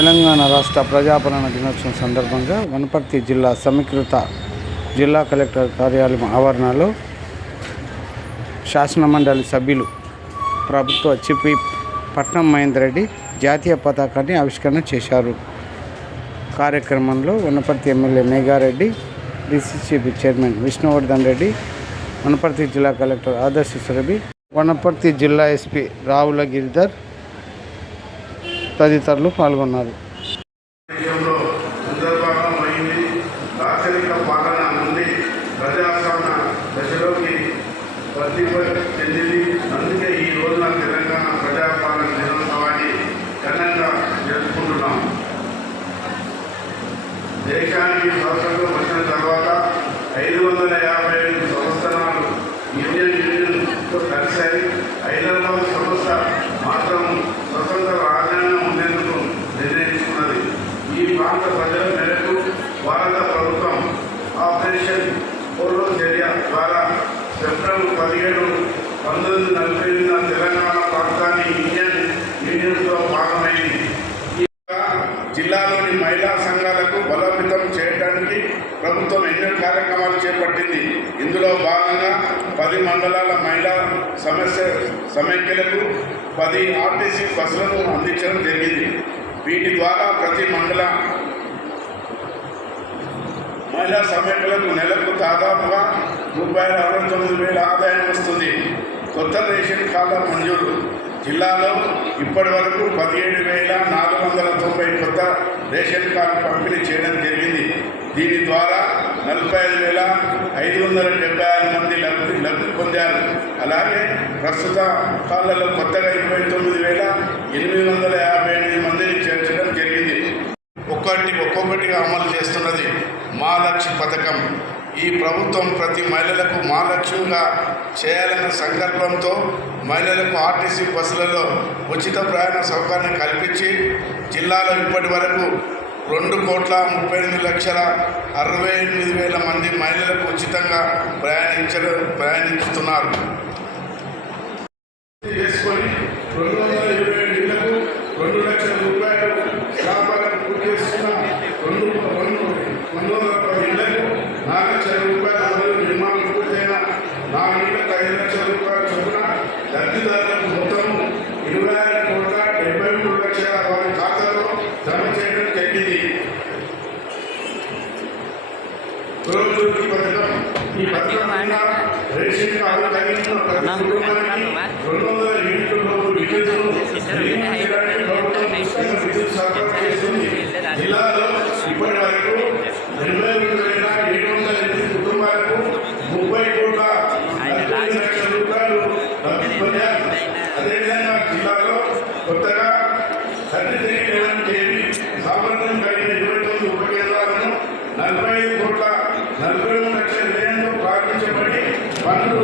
తెలంగాణ రాష్ట్ర ప్రజాపాలన దినోత్సవం సందర్భంగా వనపర్తి జిల్లా సమీకృత జిల్లా కలెక్టర్ కార్యాలయం ఆవరణలో శాసనమండలి సభ్యులు ప్రభుత్వ చీఫ్ విప్ పట్నం మహేందర్ రెడ్డి జాతీయ పతాకాన్ని ఆవిష్కరణ చేశారు. కార్యక్రమంలో Wanaparthy MLA Megha Reddy, DCCB chairman Vishnuvardhan Reddy, Wanaparthy జిల్లా కలెక్టర్ ఆదర్శ సురభి, వనపర్తి జిల్లా ఎస్పీ రావుల గిరిధర్ తదితరులు పాల్గొన్నారు. అందుకే ఈ రోజున తెలంగాణ ప్రజాపాలన దినోత్సవాన్ని ఘనంగా జరుపుకుంటున్నాం. దేశానికి స్వాతంత్రం వచ్చిన తర్వాత 555 సంవత్సరాలు ఇండియన్ యూనియన్తో కలిశాయి. హైదరాబాద్ సంస్థ మాత్రం స్వతంత్ర రాజ్యాంగం ఉండేందుకు నిర్ణయించుకున్నది. ఈ ప్రాంత ప్రజల మేరకు భారత ప్రభుత్వం ఆపరేషన్ పోలో చర్య ద్వారా సెప్టెంబర్ 17, 1948 తెలంగాణ ప్రాంతాన్ని ఇండియన్ యూనియన్తో భాగమైంది. జిల్లాలోని మహిళా సంఘాలకు బలోపేతం చేయడానికి ప్రభుత్వం ఎన్నో కార్యక్రమాలు చేపట్టింది. ఇందులో భాగంగా 10 మండలాల మహిళా సమైక్యలకు 10 ఆర్టీసీ బస్సులను అందించడం జరిగింది. వీటి ద్వారా ప్రతి మండల మహిళా సమైక్యలకు నెలకు దాదాపుగా ₹69,000 ఆదాయం వస్తుంది. కొత్త రేషన్ కార్డుల మంజూరు. జిల్లాలో ఇప్పటి వరకు 17,490 కొత్త రేషన్ కార్డు పంపిణీ చేయడం జరిగింది. దీని ద్వారా 45,576 మంది లబ్ధి పొందారు. అలాగే ప్రస్తుత కాలంలో కొత్తగా 29,858 మందిని చేర్చడం జరిగింది. ఒక్కొక్కటిగా అమలు చేస్తున్నది మహాలక్ష్మి పథకం. ఈ ప్రభుత్వం ప్రతి మహిళలకు మహాలక్ష్మిగా చేయాలన్న సంకల్పంతో మహిళలకు ఆర్టీసీ బస్సులలో ఉచిత ప్రయాణ సౌకర్యం కల్పించి జిల్లాలో ఇప్పటి వరకు 2,38,68,000 మంది మహిళలకు ఉచితంగా ప్రయాణించుతున్నారు. చేసుకొని 227 ఇళ్లకు ₹2 లక్షల లాభాలను పూర్తి చేస్తున్న 110 ఇళ్లకు ₹4 లక్షల మరియు నిర్మాణం పూర్తయిన 4 ఇళ్లకు ₹5 లక్షల చొప్పున లబ్ధిదారులకు మొత్తం ₹26,73,00,000 వారి ఖాతాలో జమ చేయడం జరిగింది. గృహజ్యోతి పథకం. ఈ పథకం రేషన్ కార్డు కలిగిన ప్రతి కుటుంబానికి 200 యూనిట్ల విద్యుత్తును విద్యుత్ సరఫరా చేస్తుంది. జిల్లాలో ఇప్పటి వరకు 22,708 కుటుంబాలకు ₹30,40,00,000 లబ్ధి పొందారు. అదేవిధంగా జిల్లాలో కొత్తగా 33 kV సామర్థ్యం కలిగిన 29 ఉప కేంద్రాలను ₹45,43,00,000 వ్యయంతో ప్రారంభించబడి పనులు